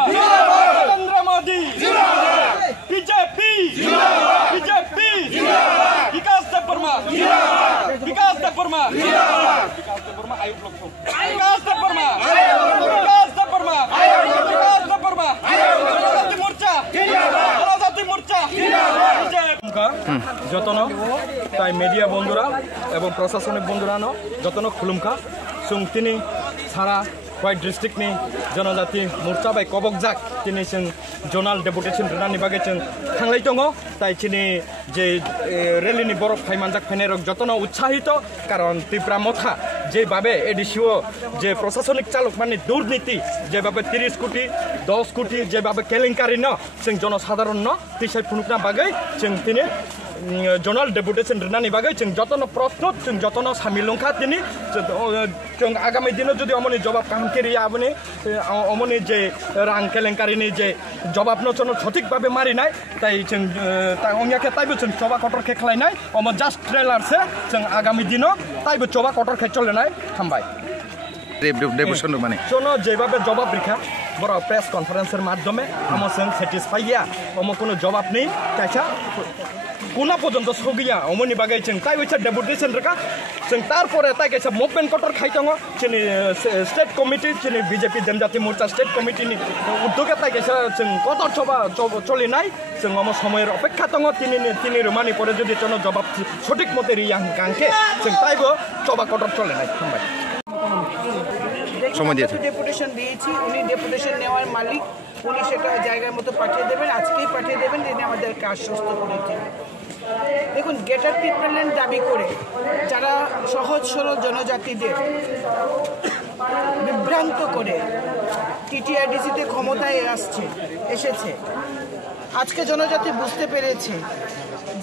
Narendra Modi BJP विकास देवबर्मा आयोग যতন তাই মিডিয়া বন্ধুরা এবং প্রশাসনিক বন্ধুরা যতন খুলুমখা जों তিনি সারা কয়েক ডিস্ট্রিক্টনি জনজাতি মোর্চা বাই কবকজাক তিনি जों জোনাল ডেপুটেশন রনাनि बागै जों थांलाय दङ তাই তিনি যে রেলিনি বরফ ফাইমানজাক ফাইনারক যতন উৎসাহিত কারণ ত্রিপুরা মথা যেভাবে এডিসিও যে প্রশাসনিক চালক মানে দুর্নীতি যেভাবে 30 কোটি 10 কোটি যেভাবে কেলেঙ্কারি जों জনসাধারণ তিসাই ফুনুকনা বাগै जों তিনি জোনাল ডেপুটেশন রনানি বাগै जों যতন প্রস্তুত जों যতন সামিলংখা তিনি जों আগামী দিনে যদি অমনি জবাব কামকেরি আপনি অমনি যে রাং কেলেঙ্কারিনি যে জবাব নচন সঠিকভাবে মারিনায় তাই जों অনিয়াকে তাইবো जों চবা কটর খেখলাইনায় অম জাস্ট ট্রেলারসে जों আগামী দিনে তাইবো চবা কটর খেচলেনায় থামবাই ডেপুটেশন মানে শোনো যেভাবে জবাব রেখা বড় প্রেস কনফারেন্সের মাধ্যমে আমার जों স্যাটিসফাই গিয়া অমো কোনো জবাব নেই কাইছা কোনা পর্যন্ত সগিয়া অমনি বাগै जों তাই হইছে ডেপুটেশন রেখা जों তারপরে তাই কাইছা মুভমেন্ট কটর খাইতङ চিনি স্টেট কমিটি চিনি বিজেপি জনজাতি মোর্চা স্টেট কমিটিনি উদ্যোগে তাই কাইছা जों কটর সভা চলি নাই जों অমো সময়ের অপেক্ষা দङ তিনি রমানি পরে যদি কোনো জবাব সঠিক মতে রিয়াং গাংকে जों তাইবো সভা কটর চলে নাই থামবাই সময় দিয়েছে ডেপুটেশন দিয়েছি উনি ডেপুটেশন নেওয়ার মালিক উনি সেটা জায়গার মতো পাঠিয়ে দেবেন আজকেই পাঠিয়ে দেবেন তিনি আমাদেরকে আশ্বস্ত করেছেন দেখুন গ্রেটার ত্রিপুরাল্যান্ড দাবি করে যারা সহজ সরল জনজাতিদের বিভ্রান্ত করে টিটিআইডিসিতে ক্ষমতায় এসেছে আজকে জনজাতি বুঝতে পেরেছে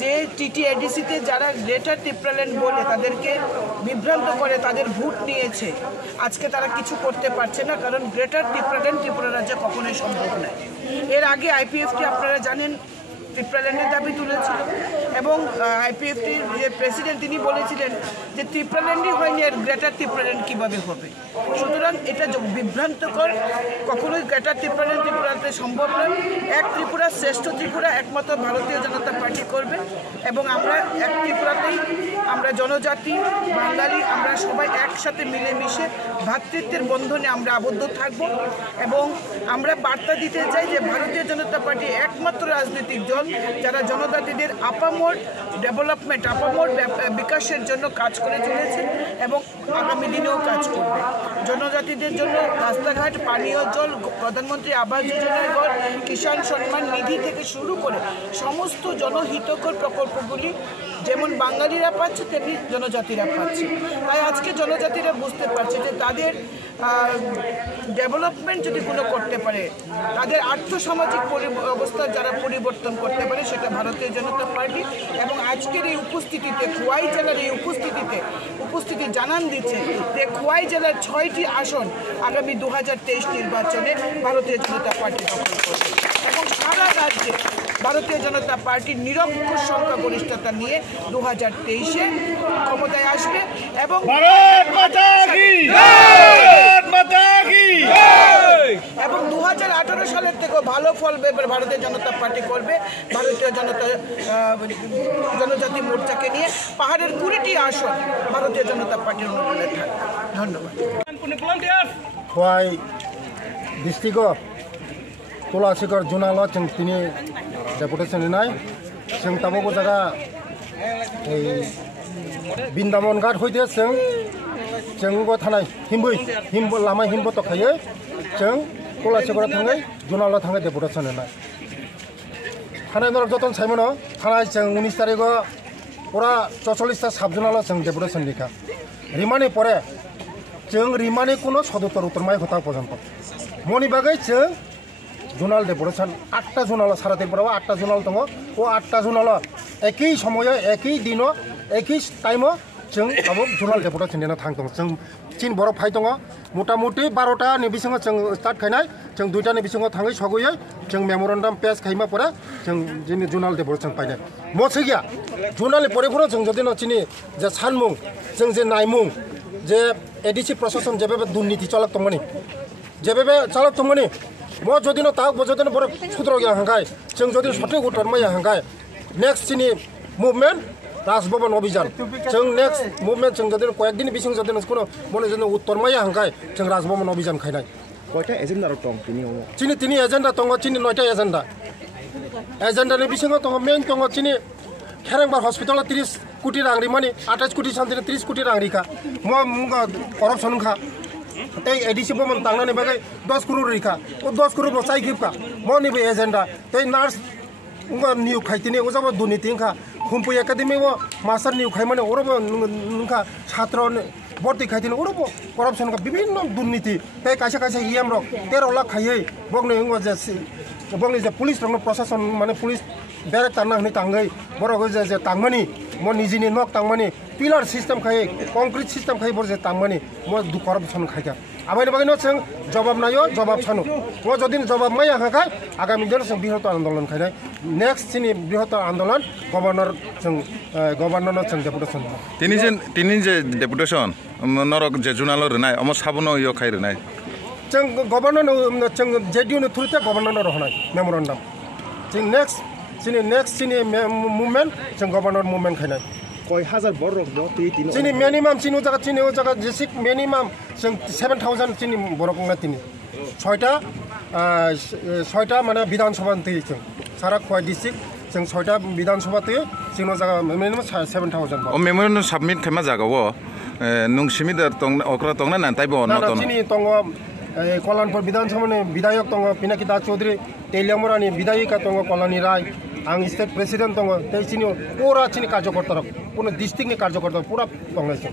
যে টিটিআইডিসিতে যারা গ্রেটার ত্রিপুরাল্যান্ড বলে তাদেরকে বিভ্রান্ত করে তাদের ভোট নিয়েছে আজকে তারা কিছু করতে পারছে না কারণ গ্রেটার ত্রিপুরাল্যান্ড ত্রিপুরা রাজ্যে কখনোই সম্ভব নয় এর আগে আইপিএফটি আপনারা জানেন ত্রিপুরাল্যান্ডের দাবি তুলেছিল এবং আইপিএফটির যে প্রেসিডেন্ট তিনি বলেছিলেন যে ত্রিপুরাল্যান্ডই হয়নি আর গ্রেটার ত্রিপুরাল্যান্ড কীভাবে হবে সুতরাং এটা বিভ্রান্তকর কখনোই গ্রেটার ত্রিপুরাল্যান্ড ত্রিপুরাতে সম্ভব নয় এক ত্রিপুরা শ্রেষ্ঠ ত্রিপুরা একমাত্র ভারতীয় জনতা পার্টি করবে এবং আমরা এক ত্রিপুরাতেই আমরা জনজাতি বাঙালি আমরা সবাই একসাথে মিলেমিশে ভ্রাতৃত্বের বন্ধনে আমরা আবদ্ধ থাকব এবং আমরা বার্তা দিতে চাই যে ভারতীয় জনতা পার্টি একমাত্র রাজনৈতিক দল যারা জনজাতিদের আপামর ডেভেলপমেন্ট আপামর বিকাশের জন্য কাজ করে চলেছে এবং আগামী দিনেও কাজ করবে জনজাতিদের জন্য রাস্তাঘাট পানীয় জল প্রধানমন্ত্রী আবাস যোজনার ঘর কিষাণ সম্মান নিধি থেকে শুরু করে সমস্ত জনহিতকর প্রকল্পগুলি যেমন বাঙালিরা পাচ্ছে তেমনি জনজাতিরা পাচ্ছে তাই আজকে জনজাতিরা বুঝতে পারছে যে তাদের ডেভেলপমেন্ট যদি কোনো করতে পারে তাদের আর্থসামাজিক অবস্থা যারা পরিবর্তন করতে পারে সেটা ভারতীয় জনতা পার্টি এবং আজকের এই উপস্থিতিতে খোয়াই জেলার এই উপস্থিতি জানান দিচ্ছে যে খোয়াই জেলার 6টি আসন আগামী 2023 নির্বাচনে ভারতীয় জনতা পার্টি দখল করবে এবং সারা রাজ্যে ভারতীয় জনতা পার্টির নিরঙ্কুশ সংখ্যাগরিষ্ঠতা নিয়ে 2023-এ ক্ষমতায় আসবে এবং এবং 2018 সালের থেকেও ভালো ফল ভারতীয় জনতা পার্টি করবে ভারতীয় জনজাতি মোর্চাকে নিয়ে পাহাড়ের 20টি আসন ভারতীয় জনতা পার্টির অনুকূলে থাকবে ধন্যবাদ খোয়াই ডিস্ট্রিক্ট तुलासीगर जुनाल जों तिनी डेपुटेशन होनाय जों ताबावबो जागा बिन्दाबन घाट हयदे जोंबो थानाय हिम्बो लामा हिम्बो तखायो जों तुलासीगर थाङै जुनाल थाङै डेपुटेशन होनाय थानाय नर जतन साइमन थानाय जों 19 तारिखआव पुरा 44टा साब जुनाल जों डेपुटेशन लिखा रिमानि परे जों रिमानि कोनो सदुत्तर उत्तरमाय हता पर्यन्त मनि बागै जों जुनाल डेपुटेशन 8टा जुनाल सारा त्रिपुराव 8टा जुनाल दङ ओ 8टा जुनाल एकै समय एकै दिन एकै टाइम जों अब जुनाल डेपुटेशन दिना थांदों जों चिन बर फाइ दङ मोटामुटी 12टा नि बिसिङाव जों स्टार्ट खायनाय जों 2टा नि बिसिङाव थाङै सगयै जों मेमोरेन्डाम पेज खाइमा परे जों जिनि जुनाल डेपुटेशन पाइनाय मसे गया जुनाल परिफोर जों जदिनो चिनि जे सानमुं जों जे नायमुं जे एडिसि प्रशासन जेबे दुर्नीति चलक दंमनि जेबे चलक दंमनि मो जदिनो ताक बजदिनो बर सुद्र गया हंगाय जों जदिनो सठिक उत्तर माया हंगाय नेक्स्ट चिनि मुभमेन्ट राजभवन अभियान जों नेक्स्ट मुभमेन्ट जों जदिनो कयेक दिन बिसिं जदिनो कोनो मने जदिनो उत्तर माया हंगाय जों राजभवन अभियान खायनाय কয়টা এজেন্ডা দং चिनि तिनि एजेन्डा दङ चिनि 9टा एजेन्डा नि बिसिङाव दङ मेन दङ चिनि खेरेंबार हॉस्पिटल 30 कोटी रांगरी माने 28 कोटी सानसे 30 कोटी रांगरी का मुंगा करप्शन खा ते एडीसी बमन तांगनाने बागै 10 करोड़ रिखा ओ 10 करोड़ बचाई खिपका मनि बे एजेंडा ते नर्स उंगा निउ खाइतिने ओजाबो दुर्नीति खा हुमपु एकाडेमी वो मास्टर निउ खाइ माने ओरबो नुखा छात्र भर्ती खाइतिने ओरबो करप्शन का विभिन्न दुर्नीति ते कासे कासे इएम रो 13 लाख खाइ बगने उंगा जे पुलिस रंग प्रशासन माने पुलिस डायरेक्ट ताना हनि तांगै बरगो जे तांगमनि म निजिनि नक तांगमनि पिलर सिस्टम खाइ कंक्रीट सिस्टम खाइ बर जे तांगमनि म दु करप्शन खाइका आबाइनि बागै न जों जवाब नायो जवाब छानो म जदिन जवाब माया हाखाय आगामी दिन जों बृहत आन्दोलन खाइनाय नेक्स्ट सिनि बृहत आन्दोलन गभर्नर जों डेपुटेशन तिनि जे डेपुटेशन नरक जे जुनाल रनाय अम साबुनो यो खाइ रनाय जों गभर्नर जों जेडिउ नि थ्रुते गभर्नर रहनाय मेमोरेन्डाम जों नेक्स्ट सिनि मुभमेन्ट जों गभर्नर मुभमेन्ट खाइनाय कय हाजार बर रक ती तिन चिनि मिनिमाम चिनि जागा जेसिक मिनिमाम जों 7000 चिनि बरकंना तिनि छयटा माने विधानसभा ती जों सारा खय डिस्ट्रिक्ट जों 6टा विधानसभा ती जोंनो जागा मिनिमाम 7000 ओ मेमोरेन्डाम सबमिट खायमा जागावो नोंसिमिदार तंग अक्रा तंगना नांतायबो नतन चिनि तंग कल्याणपुर विधानसभानि विधायक तंग पिनाकी दास चौधरी तेलियामुरानि विधायिका तंग कल्याणी राय आं स्टेट प्रेसिडेंट तंग ते चिनि पूरा चिनि कार्यकर्ता पूर्ण डिस्ट्रिक्टनि कार्यकर्ता पूरा तंगाइछ